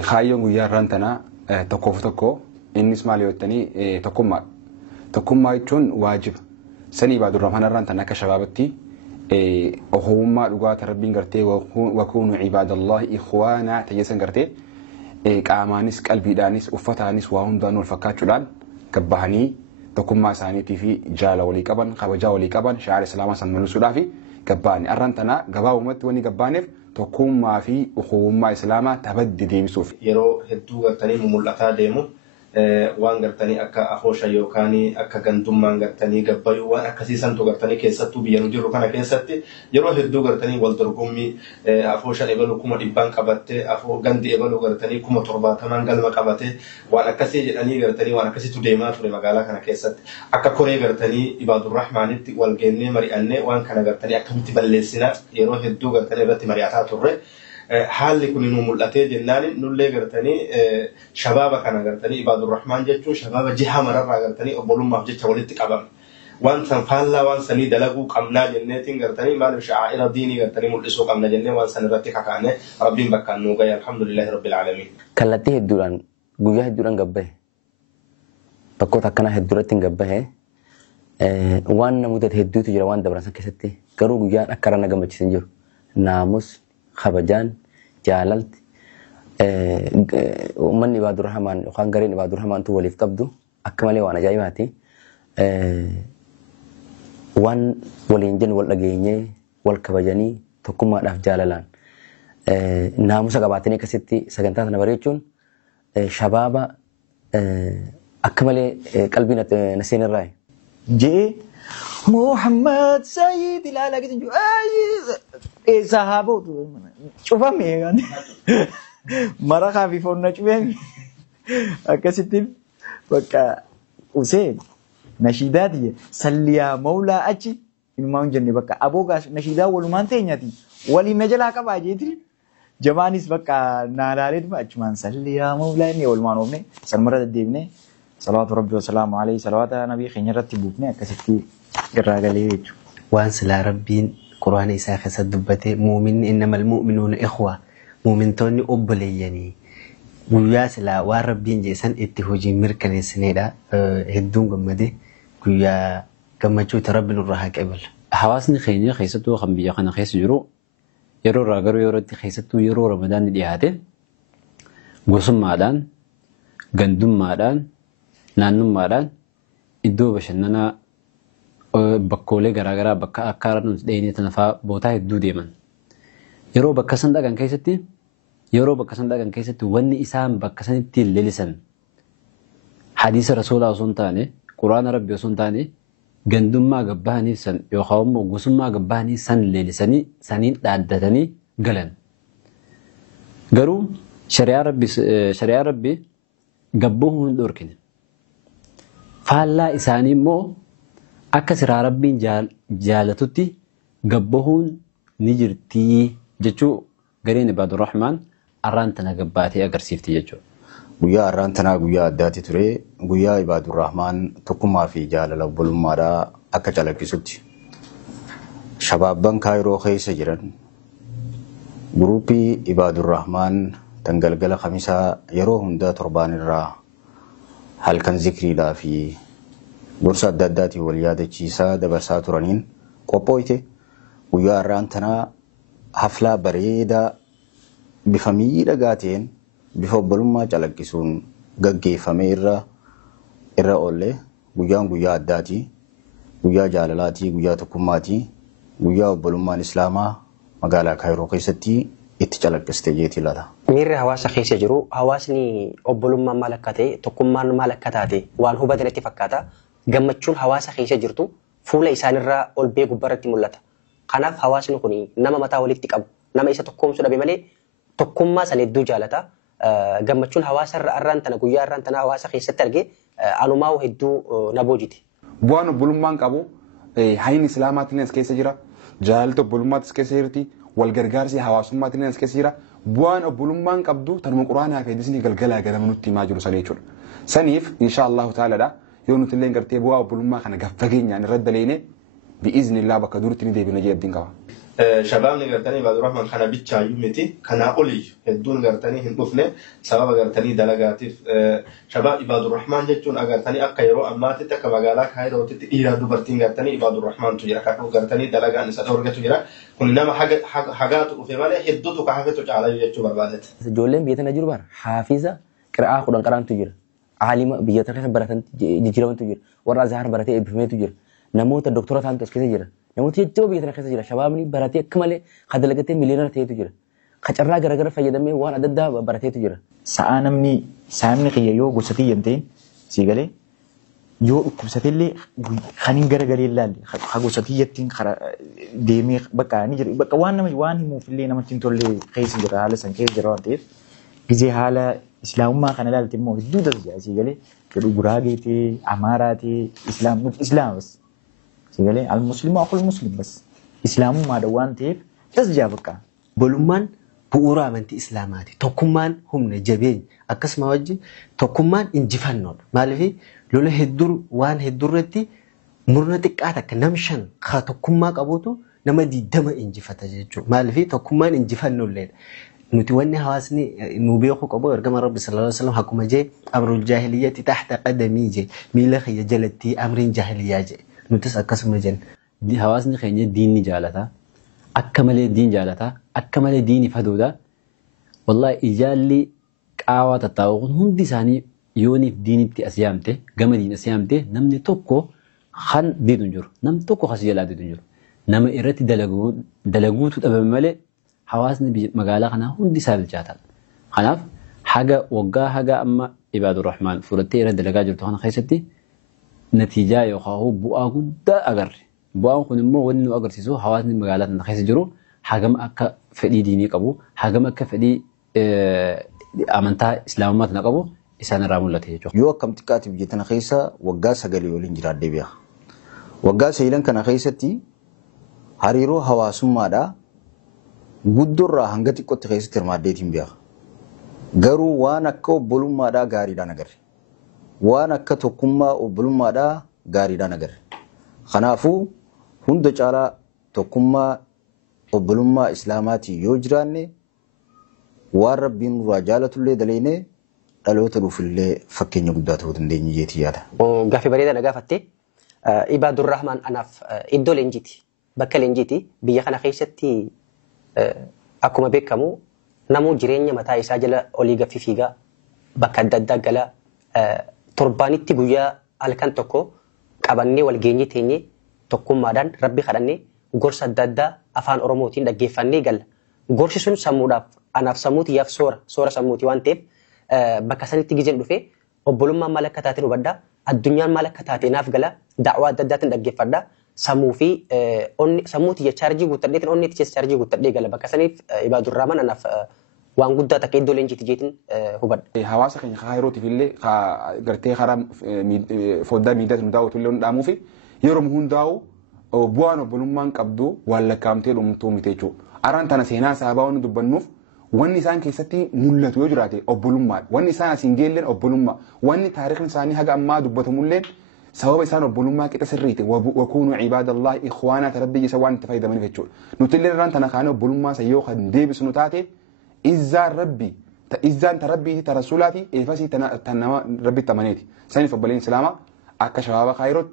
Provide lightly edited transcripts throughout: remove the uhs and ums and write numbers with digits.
خايون ويا رانتنا تكوف تكو إنس مالي وتني تكوما يتون واجب سني بعد الرحمن رانتنا كشبابتي وهم لغات ربين قرتي وكونوا عباد الله إخوانا تجسن قرتي كأمانيس قلبي دانيس وفتانيس وهم دانو الفكاتشلان كبهني تكوما سانيتي في جالا ولي كبن خبجا ولي كبن شعر السلام سنملو سلافي كباني أرانتنا قباو مت وني كبانيف تكوما في أخوما إسلاما تبدي ديمسوف يرو هدو قرتني مملكة ديمو وان قرتني أكا أخوشا يوكاني أكا قندومان قرتني قبايو وان أكا سيسان تو قرتني كيستو بيانو جيرو كان كيستي يرو هدو قرتني والدرقومي أخوشا إبالو كما إبان قباتي أخو قندي إبالو قرتني كما ترباتمان قلما قباتي وان أكا سيجلاني قرتني وان أكا سيتو ديماتو لمقالا كان كيست أكا كوري قرتني إبادو الرحمن والقيني مرياني وان كان قرتني أكا متباليسنا يرو هدو قرتني رتي مرياتات الرئي حال كل إنه ملأتي جناني نولي قرتني شباب كان قرتني عباد الرحمن جتو شباب جهة مرة قرتني أبولم مفجد شوالت كابم وان سنفعل وان سني دلقو قمنا جنتين قرتني ما له شعائر ديني قرتني ملأسو قمنا جنة وان سنرتي كأنه ربي بكانو جاي الحمد لله رب العالمين كلتي الدوران جويا الدوران قبه بكو تكنا الدورتين قبه وان مدة هدو تجرا وان دبرسان كستي كرو جويا أكرنا جمع تسنجر ناموس خبجان جاللت ومن عباد الرحمن وخان قرين عباد الرحمن تو وليف قبضو أكمله وانا جايماتي وان ولينجن والأجيني والكبجاني تكما داف جاللان ناموسا قباتني كستي سجنتات نبريتشون شبابا أكمله قلبنا نسين الرأي جي محمد سيد العلا كده جو أي صحابه شوفها ميغان مرة خفيفون نشوفهم أكسيتيف بقى وسين نشيداتي سليا مولا أجي إمام جنة بقى أبوغاس نشيدا ولمان تينياتي ولي نجلا كباجيتي جمانيس بقى ناراليد ما أجمان سليا مولا إني ولمان وبني سلمرة الديبني صلوات ربي وسلام عليه صلوات نبي خينيرة تبوبني أكسيتي الراجلي وانس لا ربين قرآن إساء خسد دبته مؤمن إنما المؤمنون إخوة مؤمن توني أبليني وياس لا وربين جيسان اتهوجي مركن السنة هدون قمده ويا كما جو تربنا الرهاك قبل حواسني خيني خيستو خمبيا خنا خيس يرو راغرو يرو خيستو يرو رمضان ديهاته غسم مادان غندم مادان نانم مادان إدو بشننا بكولي غراغرا بكا أكارن ديني تنفع بوتا هدو ديمن يرو بكسن دا كان كيستي يرو بكسن دا كان كيستي وني إسام بكسن تي للسن حديث رسول الله سنتاني قرآن ربي سنتاني غندم ما غباني سن يوخاوم غسم ما غباني سن للسني سنين دادتني غلن غرو شريعة ربي غبوهن دوركن فالا إساني مو أكثر ربين جالتوتي قبهون نجرتي جتشو قرين عباد الرحمن أرانتنا قباتي أقرسيفتي جتشو ويا أرانتنا ويا داتي تري ويا عباد الرحمن تقوم في جال لبول مارا أكجال كيسوتي شبابان كايرو خيس جران جروبي عباد الرحمن تنقلقل خميسا يروهم دا تربان الرا هل كان ذكري لا في برسا داداتي واليادة جيسا دبرسا ترانين قوبويته ويا رانتنا حفلة بريدة بفميلة قاتين بفضلما جلقسون ققي فميرة إرى أولي ويا داتي ويا جاللاتي ويا تكماتي ويا بلومان إسلاما مقالا كايرو قيستي اتجلقستي جيتي لها مير هواسا خيس يجرو هواسني أبولما مالكاتي تكمان مالكاتاتي وان هو بدنتي فكاتا gammachuun hawaasa keessa jirtu fuula isaanirraa ol bee gubbarratti mul'ata. Kanaaf hawaasni kun nama mataa walitti qabu, nama isa tokkoomsu dhabe malee tokkummaa san hedduu jaalata. Gammachuun hawaasa irraan tana guyyaa irraan tana hawaasa keessatti arge anumaa hedduu na boojiti. Bu'aan obbolummaan qabu hayni islaamaatiin as keessa jira, jaalalli obbolummaattis keessa jirti, wal gargaarsi hawaasummaatiin as keessa jira. Bu'aan obbolummaan qabdu tanuma quraanaa fi hadiisni galgalaa galama nutti himaa jiru sana jechuudha. Saniif insha Allahu ta'aladha. يوم تلين قرتي بوا بقول ما خنا قفقين يعني رد لينه بإذن الله بكدورتني ده بنجي أبدين كوا shabaabni gartanii Ibaadu Rahmaan kana bichaayyuu miti kanaa oliyyu hedduun gartanii hin dhufne sababa gartanii dalagaatiif shabaab Ibaadu Rahmaan jechuun agartanii akka yeroo ammaatitti akka magaalaa Kaayirootitti dhiiraa dubartiin gartanii Ibaadu Rahmaantu jira kan gartanii dalagaan isa dhorgatu jira kun nama hagaatu dhufe malee hedduutu ka hafetu caalayyuu jechuu barbaadate. Ijoolleen biyya tana jiru bara haafiza qira'aa kudhan qaraantu jira. Aalima biyya tana baratan jijjiiramantu jira. Warra Azhar baratee eebbifameetu jira. Namoota doktora ta'antu as keessa jira. Namoota jajjaboo biyya tana keessa jira. Shabaabni baratee akka malee hadalagatee miliyoonara ta'etu jira. Qacarraa garagara fayyadamee waan adda addaa barateetu jira. Sa'aa saamni kiyya yoo gosatii hin ta'in sii galee yoo dhukkubsatellee kan hin garagalee ilaalle ha gosatiyyattiin deemee bakka ni jira. Bakka waan himuufillee namatti hin tolle keessa jira haala san keessa jira waan ta'eef gizee haala islaamummaa kana ilaalte immoo hedduu tasjaa sii galee jedhu guraageetee amaaraatee islaamas. سيقولي المسلم أخو المسلم بس إسلام ما دوان تيف بس جابك بولمان بورا من إسلاماتي تكمان هم نجبين أكس ما وجه تكمان إنجفنون مالفي لولا هدور وان هدورتي مرنتك أتاك نمشان خاتكما كابوتو نما دي دم إنجفتا جيجو مالفي تكمان إنجفنون لين نتواني حواسني نوبيخو كابو يرقم رب صلى الله عليه وسلم حكومة جي أمر الجاهلية تحت قدمي جي ميلخي جلتي أمر الجاهلية جي nutis akkasuma jenna. Hawaasni keenya diinni jaalata. Akka malee diin jaalata. Akka malee diini faduudha. Wallahi ijaalli qaawaa tattaa'u kun hundi isaanii yooniif diinitti as yaamte gama diin as yaamte namni tokko kan diidu hin jiru. Namni tokko kas jalaa diidu hin jiru. Nama irratti dalaguutu dhabame malee hawaasni magaalaa kanaa hundi isaa bilchaata. Kanaaf waggaa haga amma Ibaadu Rahmaan fudhattee irra dalagaa jirtu kana keessatti natiijaa yookaan bu'aa guddaa agarre. Bu'aan kun immoo wanni nu agarsiisu hawaasni magaalaa kana keessa jiru hagam akka fedhii diinii qabu, hagam akka fedhii amantaa islaamummaa tana qabu isaan irraa mul'ate jechuudha. Yoo akkam xiqqaati biyya tana keessa waggaa 9 waliin jiraadhee beeka. Waggaa 9 kana keessatti hariiroo hawaasummaadhaa guddoorraa hanga xiqqootti keessatti hirmaaddeetiin beeka. Garuu waan akka obbolummaadhaa gaariidhaan agarre. Waan akka tokkummaa obbolummaadhaa gaariidhaan agarre. Kanaafuu hunda caalaa tokkummaa obbolummaa islaamaatii yoo jiraanne waan rabbiin nurraa jaalatullee daleene dhaloota dhuufillee fakkeenya guddaa ta'uu dandeenya jeetii yaada. Gaaffii bareedaa na gaafatte Ibaadu Rahmaan anaaf iddoo leenjiiti. Bakka leenjiiti biyya kana keessatti akkuma beekamu namuu jireenya mataa isaa jala olii gaffi fiigaa bakka adda addaa gala torbaanitti guyyaa halkan tokko qabannee walgeenyee teenyee tokkummaadhaan rabbi kadhannee gorsa adda addaa afaan Oromootiin dhaggeeffannee galla. Gorsi sun sammuudhaaf anaaf sammuutiyaaf soora sammuuti waan ta'eef bakka sanitti gizeen dhufee obbolummaan maal akka taate hubadhaa addunyaan maal akka taate naaf gala da'waa adda addaatiin dhaggeeffadhaa sammuu fi sammuuti chaarjii guuttadheetiin onni itti chaarjii guuttadhee gala bakka saniif Ibaadu Rahmaan anaaf waan guddaa takka iddoo leenjiiti jeetiin hubadha. Hawaasa keenya Kaayirootiif illee gartee karaa foddaa miidiyaa nu daawwatu illee hundaamu fi yeroo hundaa'u bu'aan obbolummaan qabdu waan lakkaa'amtee dhumtuu miti jechuudha. Araan tana seenaa saabaa waan dubbannuuf wanni isaan keessatti mul'atu yoo jiraate obbolummaadha. Wanni isaan asiin geelleen obbolummaa. Wanni taarikhni isaanii haga ammaa dubbatamulleen sababa isaan obbolummaa qixa sirriite wakuunu cibaadallaahi ikhwaanaa tarabbii isa waan itti fayyadamaniif jechuudha. Nuti illee irraan tana kaanee obbolummaa isa yoo kan deebisnu taate إزار ربي إزان تربي ترسولاتي إفاسي تنما ربي تمانيتي سني فبلين سلامة أكا شباب خيروت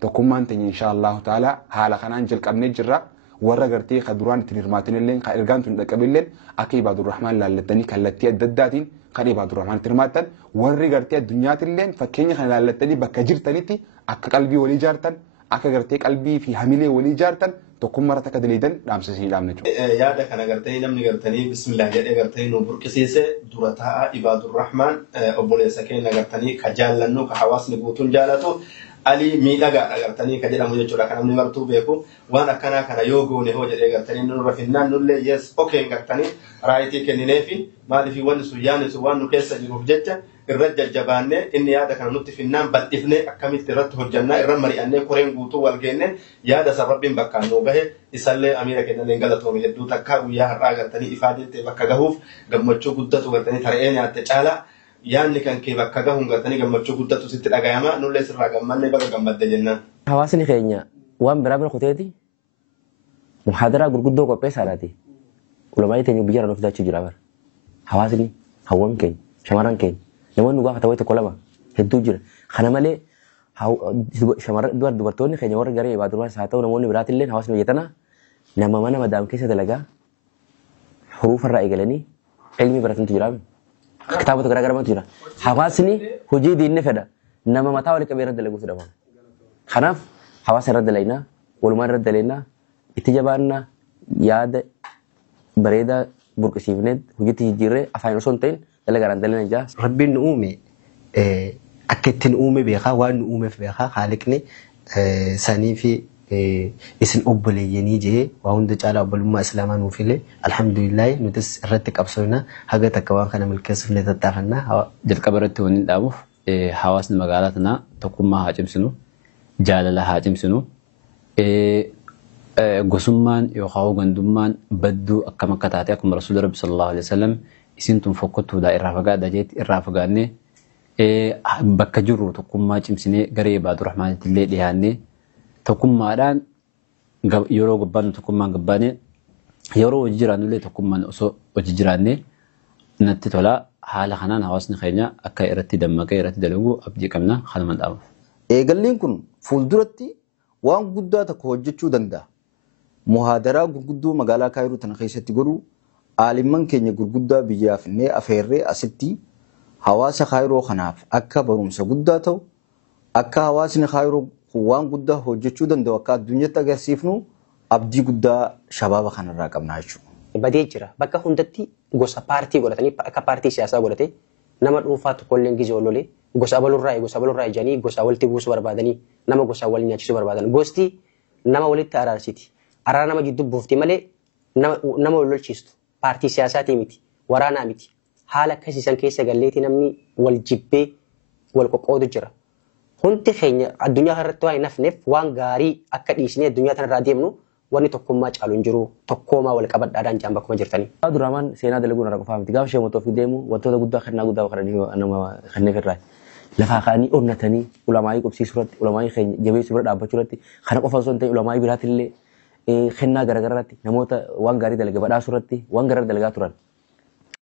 تكون أنتني إن شاء الله تعالى حالا خنان جل قبل جرا ورا قرتي خدران تنيرماتين اللين خيرجان تنقبل اللين أكيد عبد الرحمن لالتني كالتي الدداتين قريب عبد الرحمن ترماتن ورا قرتي الدنيا اللين فكيني خلال لالتني بكجر تلتي أكا قلبي ولي جارتن أكا قرتي قلبي في حملي ولي جارتن تكون مرة كدليدن دام سيسي دام نجو. يا ده كنا قرتني نمني قرتني بسم الله جل قرتني نبور كسيسة دورتها عباد الرحمن أبولي سكين قرتني كجال لنو كحواس نبوتون جالتو علي ميلا قرتني كجل أمي جورا كنا من مرتو بيكو وانا كنا يوجو نهو جل قرتني نور فينا نقول يس أوكي قرتني رايتي كنينفي ما دي في ون سويان سوان نكسر جروب جتة الرجال جبانة إني هذا كان نطفي في النام بل إثنى أكمل ترت هجنا الرمري أني كورين قوتو والجنة يا هذا سبب بكانو به يسأل أميرة كنا نقلت ومن يدو تكا ويا راجع تاني إفادة بكجهوف قبل تشوف قدرت وقتني ترى يعني أتجعله يعني كان كي بكجهوم قتني قبل تشوف قدرت وست الأجامع نولس الرجال ما نبغى قبل الدجنة حواسني خيرنا وان برابر خطيتي muhadaraa gurguddoo qopheessaadhaati. Ulamaa teenya biyya irraa fidaachuu jira bara. Hawaasni hawwan keenya shamarran keenya namoonni gaafa ta'uu tokko lama hedduu jira. Kana malee dubartoonni keenya warra garee baadurbaas haa ta'u namoonni biraatillee hawaasni biyyatanaa nama mana madaam keessa dalagaa huruufarraa eegalanii ilmi baratantu jira. Kitaabota garaa garaatu jira. Hawaasni hojii diinni fedha. Nama mataa waliin qabee irra dalaguutu dhabama. Kanaaf hawaasa irra dalaynaa, walumaa irra dalaynaa, itti jabaannaa yaada bareedaa burqisiifnee hojiitti jijjiirree afaan osoo hin ta'in dalagaadhaan dalina jaa. Rabbiin nu uume akka ittiin uume beekaa waan nu uumeef beekaa haaliqni sanii fi isin obboleeyyanii jee waa hunda caalaa obbolummaa islaamaa nuuf illee alhamdulillah nutis irratti qabsoofna haga takka waan kana milkeessuufne tattaafannaa. Jalqaba irratti wanni dhaabuuf hawaasni magaalaa tanaa tokkummaa haa cimsinu, jaalala haa cimsinu. Gosummaan yookaan gandummaan badduu akkam akka taate akkuma Rasuulli Rabbi sallallahu alaihi wasallam isin tun fokkottuudha irraa fagaadha jeetti irraa fagaannee bakka jirru tokkummaa cimsinee garee Ibaadu Rahmaanitti illee dhiyaannee tokkummaadhaan yeroo gabbaannu tokkummaan gabbaanee yeroo hojii jiraannullee tokkummaan osoo hojii jiraannee natti tola haala kanaan hawaasni keenya akka irratti dammaqee irratti dalagu abdii qabna kanuma dhaabuuf. Eegalliin kun fuulduratti waan guddaa tokko hojjechuu danda'a. Muhaadaraa gurguddoo magaalaa Kaayiroo tana keessatti godhu aalimman keenya gurguddaa biyyaaf illee afeerree asitti hawaasa Kaayiroo kanaaf akka barumsa guddaa ta'u akka hawaasni Kaayiroo waan guddaa hojjechuu danda'u akka addunyaatti agarsiifnu abdii guddaa shabaaba kanarraa qabna jechuudha. Badee jira bakka hundatti gosa paartii godhatanii akka paartii siyaasaa godhate nama dhuunfaa tokkollee gizee ololee gosa balurraa ijanii gosa walitti buusuu barbaadanii nama gosa wal nyaachisuu barbaadan gosti nama walitti araarsiti. Araara nama jidduu buufti malee nama wal lolchiistu paartii siyaasaatii miti waraanaa miti haala akkasiisan keessa galleetii namni wal jibbee wal qoqqoodu jira. Hundi keenya addunyaa kanarratti waan hin hafneef waan gaarii akka dhiisnee addunyaa kanarraa deemnu wanni tokkummaa caalu hin jiru tokkoomaa wal qabadhaadhaan jaan bakkuma jirtanii. Duraamaan seenaa dalaguun irra qofaa miti gaafa ishee mootoof deemu wantoota guddaa kennaa guddaa nama kenneef irraa lafaa kaanii onnatanii ulamaayii qubsiisuu irratti ulamaayii keenya jabeessuu bira dhaabbachuu irratti kana qofa osoo hin ta'in ulamaayii biraatillee kennaa garaagaraa irratti namoota waan gaarii dalaga badhaasuu irratti waan garaa dalagaa turan